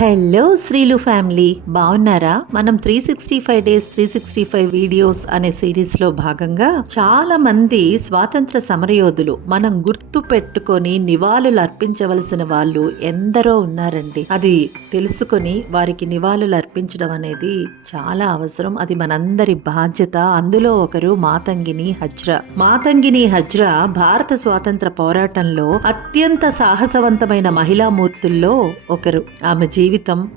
Hello శ్రీలు family, బాగున్నారా? మనం 365 days 365 videos అనే సిరీస్ లో భాగంగా చాలా మంది స్వాతంత్ర సమరయోధులు మనం గుర్తు పెట్టుకొని నివాళులు అర్పించవలసిన వాళ్ళు ఎందరో ఉన్నారండి. అది తెలుసుకొని వారికి నివాళులు అర్పించడం అనేది చాలా అవసరం. అది మనందరి బాధ్యత. అందులో ఒకరు మాతంగిని హజ్రా. మాతంగిని హజ్రా భారత స్వాతంత్ర పోరాటంలో అత్యంత సాహసవంతమైన మహిళా మూర్తుల్లో ఒకరు. ఆమె జీవితం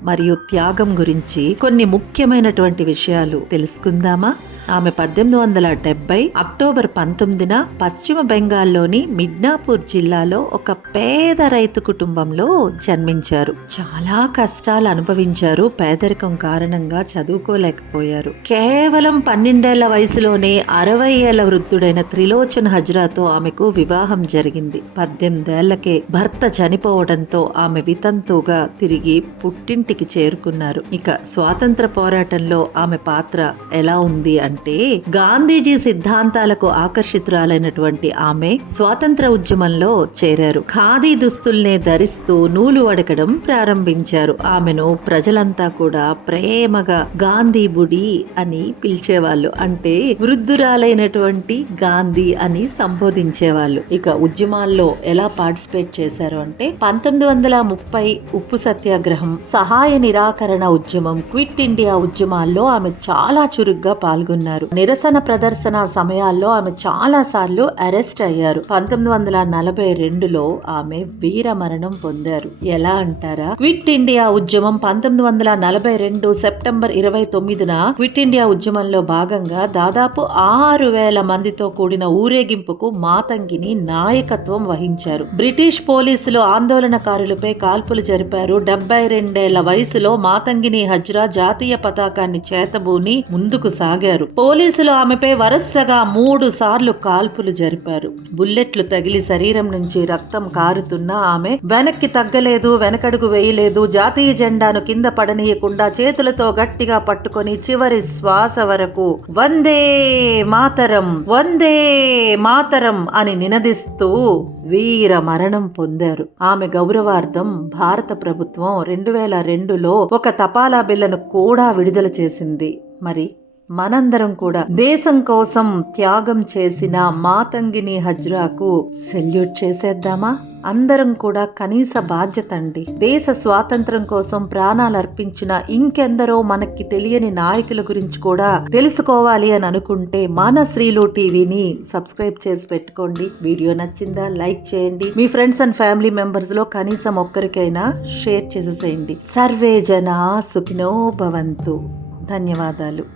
మరియు త్యాగం గురించి కొన్ని ముఖ్యమైనటువంటి విషయాలు తెలుసుకుందామా? ఆమె 1870 అక్టోబర్ 19న పశ్చిమ బెంగాల్లోని మిడ్నాపూర్ జిల్లాలో ఒక పేద రైతు కుటుంబంలో జన్మించారు. చాలా కష్టాలు అనుభవించారు. పేదరికం కారణంగా చదువుకోలేకపోయారు. కేవలం 12 ఏళ్ల వయసులోనే 60 ఏళ్ల వృద్ధుడైన త్రిలోచన్ హజ్రాతో ఆమెకు వివాహం జరిగింది. 18 ఏళ్లకే భర్త చనిపోవడంతో ఆమె వితంతువుగా తిరిగి పుట్టింటికి చేరుకున్నారు. ఇక స్వాతంత్ర పోరాటంలో ఆమె పాత్ర ఎలా ఉంది అంటే, గాంధీజీ సిద్ధాంతాలకు ఆకర్షితురాలైనటువంటి ఆమె స్వాతంత్ర ఉద్యమంలో చేరారు. ఖాదీ దుస్తుల్నే ధరిస్తూ నూలు వడకడం ప్రారంభించారు. ఆమెను ప్రజలంతా కూడా ప్రేమగా గాంధీ బుడి అని పిలిచేవాళ్ళు. అంటే వృద్ధురాలైనటువంటి గాంధీ అని సంబోధించేవాళ్ళు. ఇక ఉద్యమాల్లో ఎలా పార్టిసిపేట్ చేశారు అంటే, 1930 ఉప్పు సత్యాగ్రహం, సహాయ నిరాకరణ ఉద్యమం, క్విట్ ఇండియా ఉద్యమాల్లో ఆమె చాలా చురుగ్గా పాల్గొన్నారు. నిరసన ప్రదర్శన సమయాల్లో ఆమె చాలా సార్లు అరెస్ట్ అయ్యారు. 1942లో ఆమె వీర మరణం పొందారు. ఎలా అంటారా? క్విట్ ఇండియా ఉద్యమం 1942 సెప్టెంబర్ 29న క్విట్ ఇండియా ఉద్యమంలో భాగంగా దాదాపు 6,000 మందితో కూడిన ఊరేగింపుకు మాతంగిని నాయకత్వం వహించారు. బ్రిటిష్ పోలీసులు ఆందోళనకారులపై కాల్పులు జరిపారు. 72 ఏళ్ల వయసులో మాతంగిని హజ్రా జాతీయ పతాకాన్ని చేతబూని ముందుకు సాగారు. పోలీసులు ఆమెపై వరుసగా 3 సార్లు కాల్పులు జరిపారు. బుల్లెట్లు తగిలి శరీరం నుంచి రక్తం కారుతున్నా ఆమె వెనక్కి తగ్గలేదు, వెనకడుగు వేయలేదు. జాతీయ జెండాను కింద పడనీయకుండా చేతులతో గట్టిగా పట్టుకొని చివరి శ్వాస వరకు వందే మాతరం, వందే మాతరం అని నినదిస్తూ వీర మరణం పొందారు. ఆమె గౌరవార్థం భారత ప్రభుత్వం 2002లో ఒక తపాలా బిల్లను కూడా విడుదల చేసింది. మరి మనందరం కూడా దేశం కోసం త్యాగం చేసిన మాతంగిని హజ్రాకు సెల్యూట్ చేసేద్దామా? అందరం కూడా కనీస బాధ్యత అండి. దేశ స్వాతంత్రం కోసం ప్రాణాలు అర్పించిన ఇంకెందరో మనకి తెలియని నాయకుల గురించి కూడా తెలుసుకోవాలి అని అనుకుంటే మన శ్రీలు టీవీని సబ్స్క్రైబ్ చేసి పెట్టుకోండి. వీడియో నచ్చిందా? లైక్ చేయండి. మీ ఫ్రెండ్స్ అండ్ ఫ్యామిలీ మెంబర్స్ లో కనీసం ఒక్కరికైనా షేర్ చేసేసేయండి. సర్వే జనా సుఖినో భవంతు. ధన్యవాదాలు.